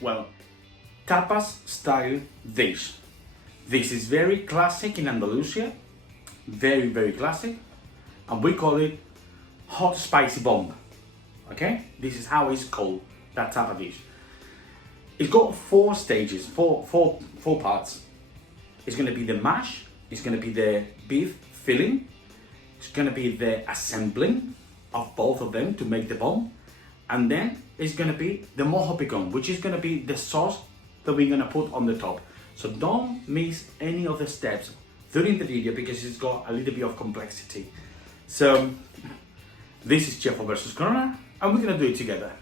Well, tapas style dish. This is very classic in Andalusia, very classic, and we call it hot spicy bomb. Okay, this is how it's called, that type of dish. It's got four stages, four parts. It's going to be the mash, it's going to be the beef filling, it's going to be the assembling of both of them to make the bomb, and then it's going to be the Mojo Picón, which is going to be the sauce that we're going to put on the top. So don't miss any of the steps during the video because it's got a little bit of complexity. So this is CHEFFO versus Corona, and we're going to do it together.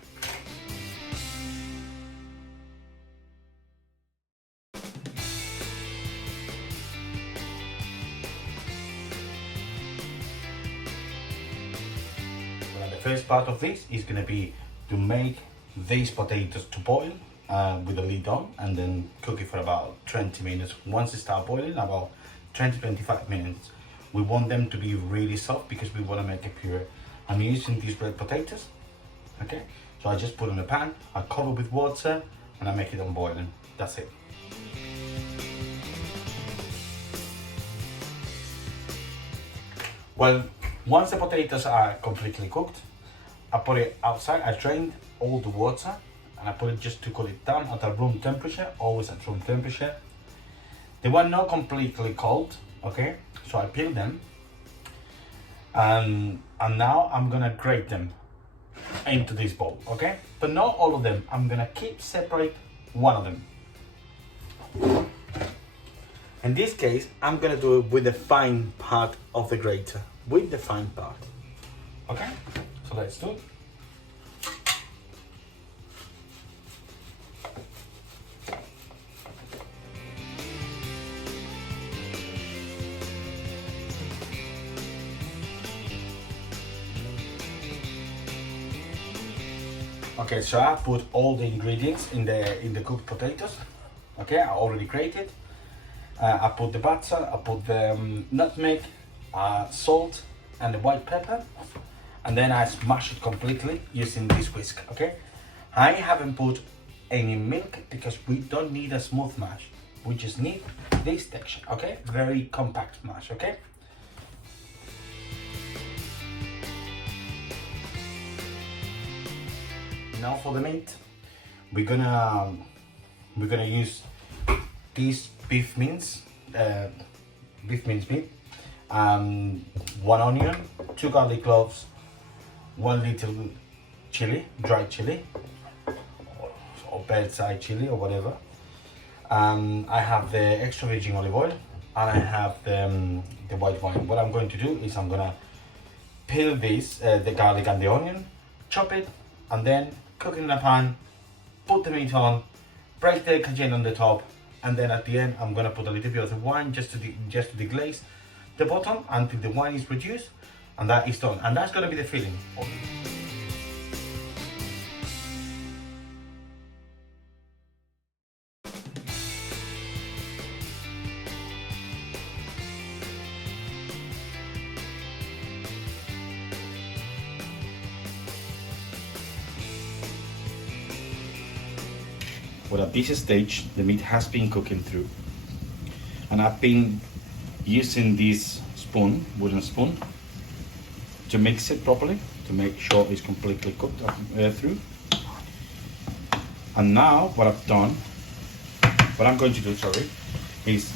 Well, the first part of this is going to be to make these potatoes to boil with the lid on, and then cook it for about 20 minutes. Once they start boiling, about 20-25 minutes. We want them to be really soft because we want to make a puree. I'm using these red potatoes, okay? So I just put in a pan, I cover with water, and I make it on boiling. That's it. Well, once the potatoes are completely cooked, I put it outside. I drained all the water and I put it just to cool it down at room temperature, always at room temperature. They were not completely cold, okay? So I peeled them, and now I'm gonna grate them into this bowl, okay? But not all of them. I'm gonna keep separate one of them. In this case, I'm gonna do it with the fine part of the grater, with the fine part, okay? So let's do it. Okay, so I put all the ingredients in the cooked potatoes. Okay, I already grated. I put the butter, I put the nutmeg, salt, and the white pepper, and then I smash it completely using this whisk. Okay, I haven't put any milk because we don't need a smooth mash. We just need this texture. Okay, very compact mash. Okay. Now for the meat, we're gonna use this beef mince meat, 1 onion, 2 garlic cloves, 1 little chili, dried chili, or bedside chili or whatever. I have the extra virgin olive oil, and I have the white wine. What I'm going to do is I'm gonna peel this, the garlic and the onion, chop it, and then cook it in a pan, put the meat on, break the cajun on the top, and then at the end I'm gonna put a little bit of the wine just to deglaze the bottom until the wine is reduced, and that is done. And that's gonna be the filling. Well, at this stage, the meat has been cooking through, and I've been using this spoon, wooden spoon, to mix it properly, to make sure it's completely cooked through. And now what I'm going to do, is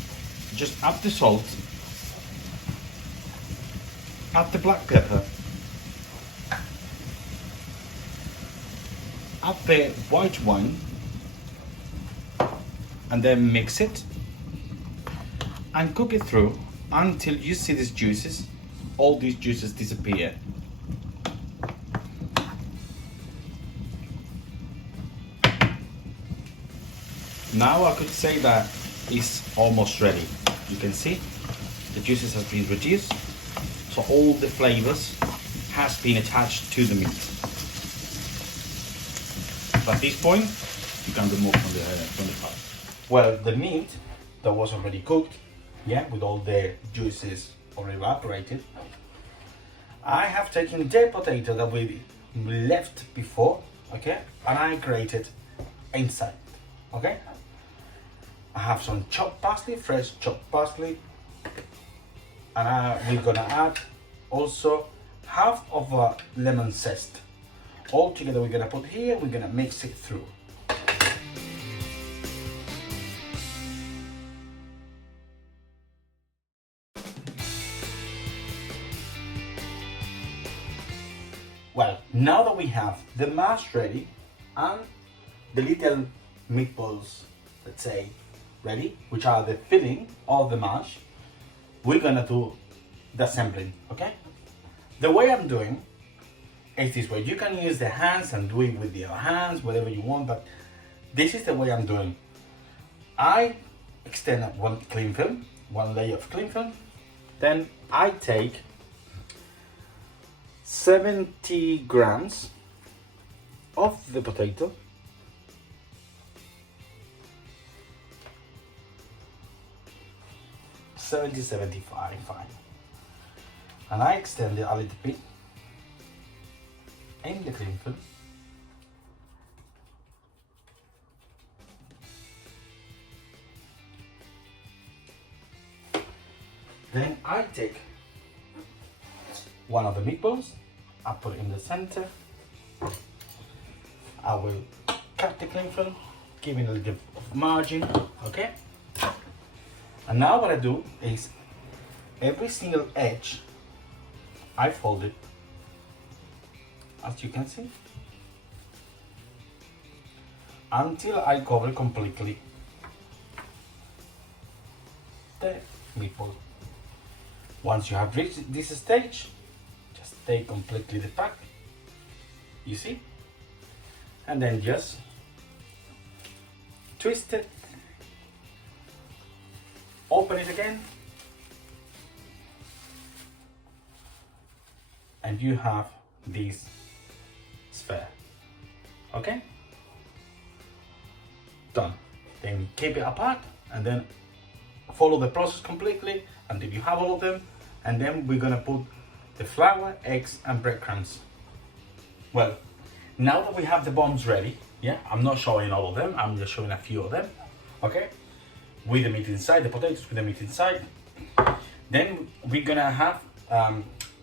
just add the salt, add the black pepper, add the white wine, and then mix it and cook it through until you see these juices, all these juices disappear. Now I could say that it's almost ready. You can see the juices have been reduced, so all the flavors has been attached to the meat. So at this point, you can remove from the pot. Well, the meat that was already cooked, yeah, with all the juices already evaporated, I have taken the potato that we left before, okay, and I grated inside. Okay. I have some chopped parsley, fresh chopped parsley, and we're gonna add also half of a lemon zest. All together we're gonna put here, we're gonna mix it through. Well, now that we have the mash ready and the little meatballs, let's say, ready, which are the filling of the mash, we're gonna do the assembling, okay? The way I'm doing is this way. You can use the hands and do it with your hands, whatever you want, but this is the way I'm doing. I extend one cling film, one layer of cling film, then I take 70 grams of the potato, $70, $75, fine. And I extend it a little bit in the cling film. Then I take one of the meatballs, I put it in the center. I will cut the cling film, giving a little bit of margin, okay? And now what I do is every single edge I fold it, as you can see, until I cover completely the meatball. Once you have reached this stage, just take completely the pack, you see, and then just twist it, open it again, and you have this sphere, okay? Done. Then keep it apart and then follow the process completely until you have all of them, and then we're gonna put the flour, eggs and breadcrumbs. Well, now that we have the bombs ready, yeah, I'm not showing all of them, I'm just showing a few of them, okay? With the meat inside, the potatoes with the meat inside. Then we're gonna have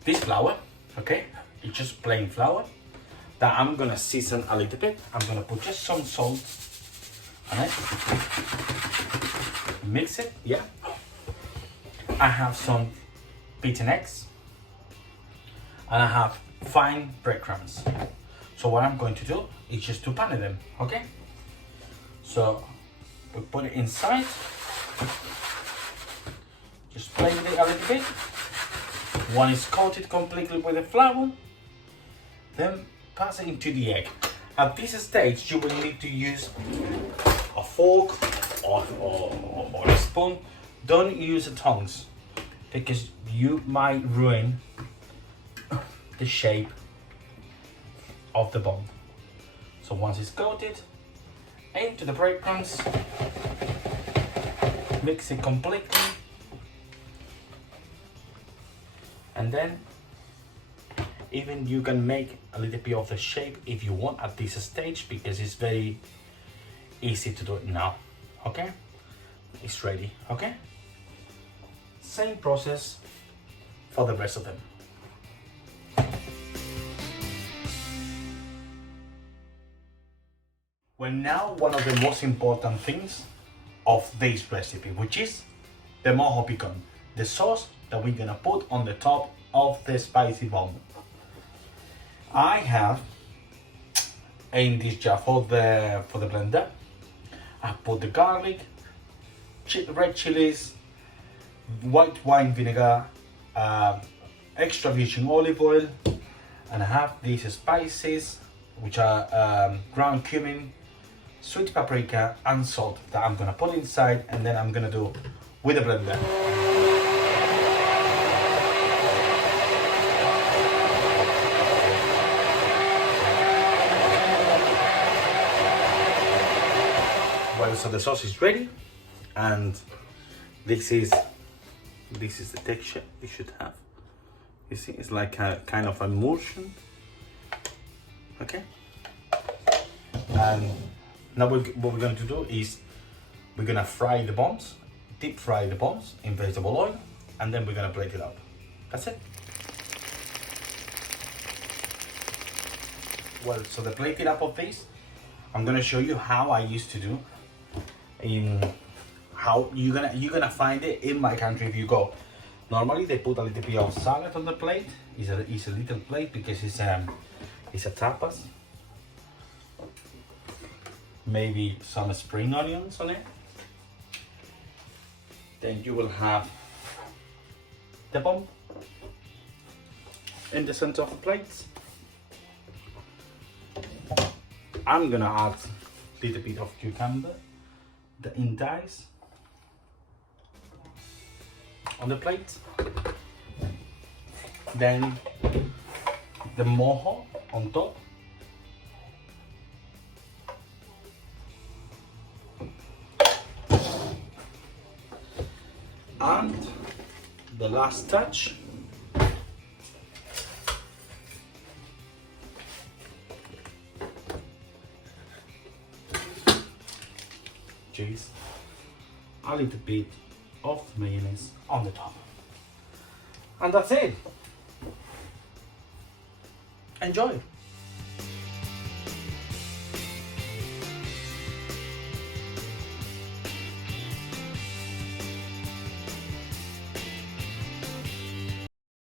this flour, okay? It's just plain flour that I'm gonna season a little bit. I'm gonna put just some salt on it. Mix it, yeah. I have some beaten eggs and I have fine breadcrumbs. So what I'm going to do is just to pan them, okay? So we put it inside, just play with it a little bit. One is coated completely with the flour, then pass it into the egg. At this stage, you will need to use a fork or a spoon. Don't use the tongs because you might ruin the shape of the bomb. So once it's coated, into the breadcrumbs, mix it completely, and then even you can make a little bit of the shape if you want at this stage, because it's very easy to do it now, okay? It's ready, okay? Same process for the rest of them. Well, now one of the most important things of this recipe, which is the Mojo Picón, the sauce that we're gonna put on the top of the spicy bomb. I have in this jar for the blender, I put the garlic, red chilies, white wine vinegar, extra virgin olive oil, and I have these spices, which are ground cumin, sweet paprika and salt that I'm gonna put inside, and then I'm gonna do with the blender. Well, so the sauce is ready, and this is the texture it should have. You see, it's like a kind of emulsion, okay? And Now what we're going to do is we're gonna fry the bombs, deep fry the bombs in vegetable oil, and then we're gonna plate it up. That's it. Well, so the plating up of this, I'm gonna show you how I used to do. How you're gonna find it in my country if you go. Normally they put a little bit of salad on the plate. It's a little plate because it's a tapas. Maybe some spring onions on it. Then you will have the bomb in the center of the plate. I'm gonna add a little bit of cucumber in dice on the plate. Then the mojo on top. And the last touch, cheese, a little bit of mayonnaise on the top. And that's it. Enjoy.